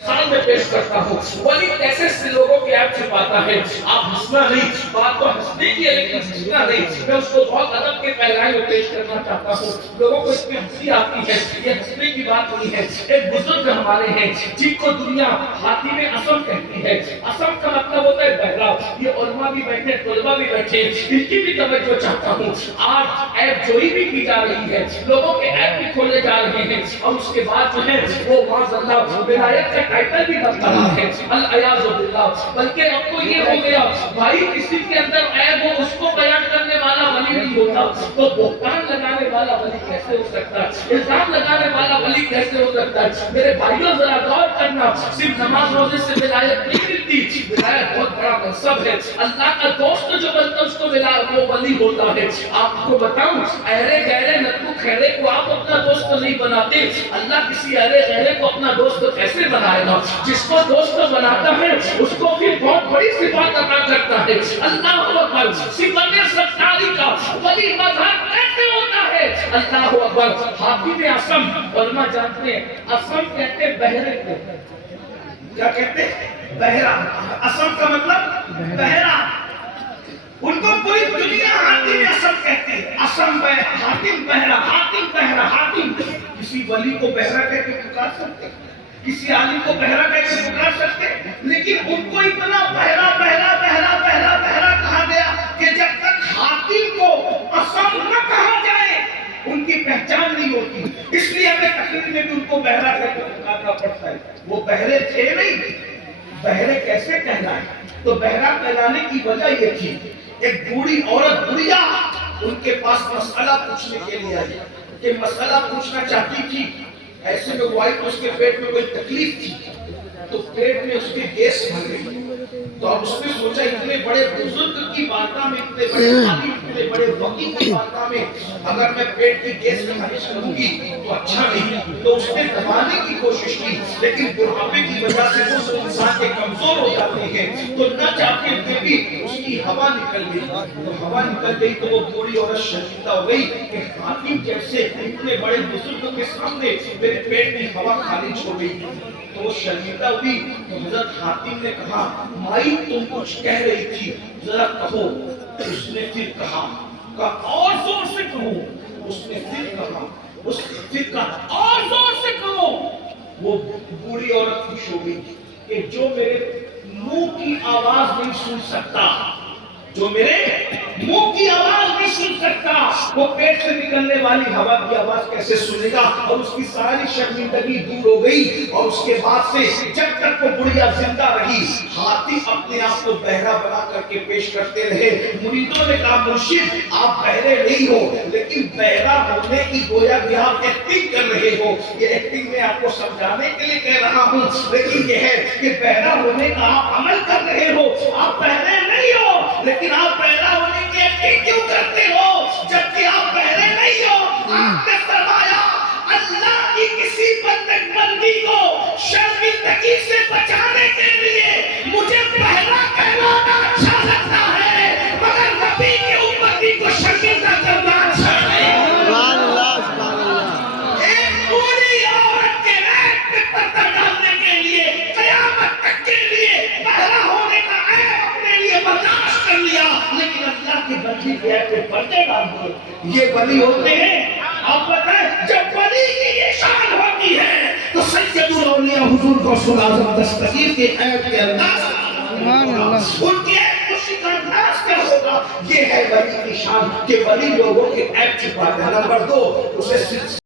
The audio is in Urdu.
سال میں پیش کرتا ہوں ولی کیسے سے لوگوں کے ایپ چھپاتا ہے. آپ ہنسنا نہیں، بات تو ہنسنے کی ہے لیکن ہنسنا نہیں. میں اس کو بہت ادب کے پہلائے میں پیش کرنا چاہتا ہوں. لوگوں کو اس میں ہنسی آتی ہے، یہ ہنسنے کی بات نہیں ہے. ایک بزرگ ہمارے ہیں جن کو دنیا ہاتھی میں اسم کہتی ہے. اسم کا مطلب ہوتا ہے بہرا. یہ علماء بھی بیٹھے، طلباء بھی بیٹھے، ان کی بھی توجہ چاہتا ہوں. آج ایپ جوئی بھی کی جا رہی ہے، لوگوں کے ایپ بھی کھولے جا رہے ہیں اور اس کے بعد جو ہے وہ معاذ اللہ ولایت کا ٹائٹل بھی بدل رہا ہے، العیاذ باللہ. بلکہ اب تو یہ ہو گیا بھائی کسی کے اندر عیب ہو اس کو بیان کرنے والا ولی نہیں ہوتا. تو بہتان لگانے والا ولی کیسے ہو سکتا ہے؟ الزام لگانے والا ولی کیسے ہو سکتا ہے؟ میرے بھائیوں ذرا غور کرنا، صرف نماز روزے سے ولایت نہیں ملتی. ولایت بہت بڑا منصب ہے. اللہ کا دوست جو بنتا ہے اس کو وہ ولی ہوتا ہے. آپ کو بتاؤں اہلے گہرے نتو خیرے کو آپ اپنا دوست نہیں بناتے، اللہ کسی اہلے گہرے کو اپنا دوست کیسے بنائے گا؟ جس کو دوست بناتا ہے اس کو پھر بہت بڑی صفات عطا کرتا ہے. اللہ اکبر. صفت ستاری کا ولی مظہر کیسے ہوتا ہے؟ اللہ اکبر. حاکم اسم علماء جانتے ہیں اسم کہتے ہیں بہرے کو. کیا کہتے ہیں؟ بہرا. اسم کا مطلب بہرا. ان کو پوری دنیا حاتم اسم کہتے ہیں. اسم حاتم بہرا، حاتم بہرا. حاتم کسی ولی کو بہرا کہہ کے پکار سکتے، کسی عالم کو بہرا کہہ کے پکار سکتے، لیکن ان کو اتنا بہرا بہرا بہرا بہرا بہرا کہا گیا کہ جب تک حاتم کو اسم نہ کہا جائے ان کی پہچان نہیں ہوتی. اس لیے ہمیں تقریر میں بھی ان کو بہرا کہہ کے پکارنا پڑتا ہے. وہ بہرے تھے نہیں، بہرے کیسے کہلائے؟ تو بہرا کہلانے کی وجہ یہ تھی، ایک بوڑھی عورت بڑھیا ان کے پاس مسئلہ پوچھنے کے لیے آئی کہ مسئلہ پوچھنا چاہتی تھی. ایسے میں وہ آئی تو اس کے پیٹ میں کوئی تکلیف تھی، تو پیٹ میں اس کے گیس بھر گئی. تو اب اس نے سوچا اتنے بڑے بزرگ کی بارگاہ میں، اتنے بڑے عالم، اتنے بڑے فقیہ کی بارگاہ میں اگر میں پیٹ کی گیس کی خارج کروں گی تو اچھا نہیں. تو اس نے دبانے کی کوشش کی، لیکن بڑھاپے کی وجہ سے وہ انسان کے کمزور ہو جاتے ہیں تو نہ چاہتے ہوئے بھی اس کی ہوا نکل گئی. تو ہوا نکل گئی تو وہ بوڑھی عورت شرمندہ ہو گئی کہ حاتم جیسے اتنے بڑے بزرگوں کے سامنے میرے پیٹ میں ہوا خارج ہو گئی. تو وہ شرمندہ ہوئی. تو حضرت حاتم نے کہا مائی تم کچھ کہہ رہی تھی ذرا کہو. اس نے پھر کہا اور زور سے کہو. اس نے پھر کہا، اس نے پھر کہا اور زور سے کہو. وہ بوڑھی عورت خوش ہو گئی کہ جو میرے منہ کی آواز نہیں سن سکتا، جو میرے منہ کی آواز نہیں سن سکتا، وہ پیٹ سے نکلنے والی ہوا کی آواز کیسے سنے گا؟ اور اس کی ساری شرمندگی دور ہو گئی. اور اس کے بعد سے جب تک وہ بڑھیا زندہ رہی حاتم اپنے آپ کو بہرا بنا کر کے پیش کرتے رہے. مریدوں نے کہا مرشد آپ بہرے نہیں ہو لیکن بہرا ہونے کی گویا کہ آپ ایکٹنگ کر رہے ہو. یہ ایکٹنگ میں آپ کو سمجھانے کے لیے کہہ رہا ہوں، لیکن یہ ہے کہ بہرا ہونے کا آپ عمل کر رہے ہو. آپ بہرے نہیں ہو لیکن آپ بہرا ہونے کی ایکٹنگ کیوں کرتے ہو جبکہ آپ بہرے نہیں ہو؟ آپ نے فرمایا اللہ کی کسی بندی کو شرمندگی سے بچانے کے لیے مجھے بہرا کہلانا اچھا لگتا ہے مگر نبی کی امتی کو شرمندہ کرنا اچھا نہیں. ایک بوڑھی عورت کے عیب پہ پردہ ڈالنے کے لیے قیامت تک کے لیے بہرا ہونے کا عیب اپنے لیے برداشت کر لیا، لیکن اللہ کی بندی کے عیب پہ پردے ڈال دیے. یہ ولی ہوتے ہیں. آپ بتائیں جب ولی کی یہ شان ہوتی ہے تو سید الاولیاء حضور غوث اعظم دستگیر کے عیب کے انداز ان کے عیب خوشی کا انداز کیا ہوگا؟ یہ ہے ولی کی شان کہ ولی لوگوں کے عیب چھپاتا ہے. نمبر 2 اسے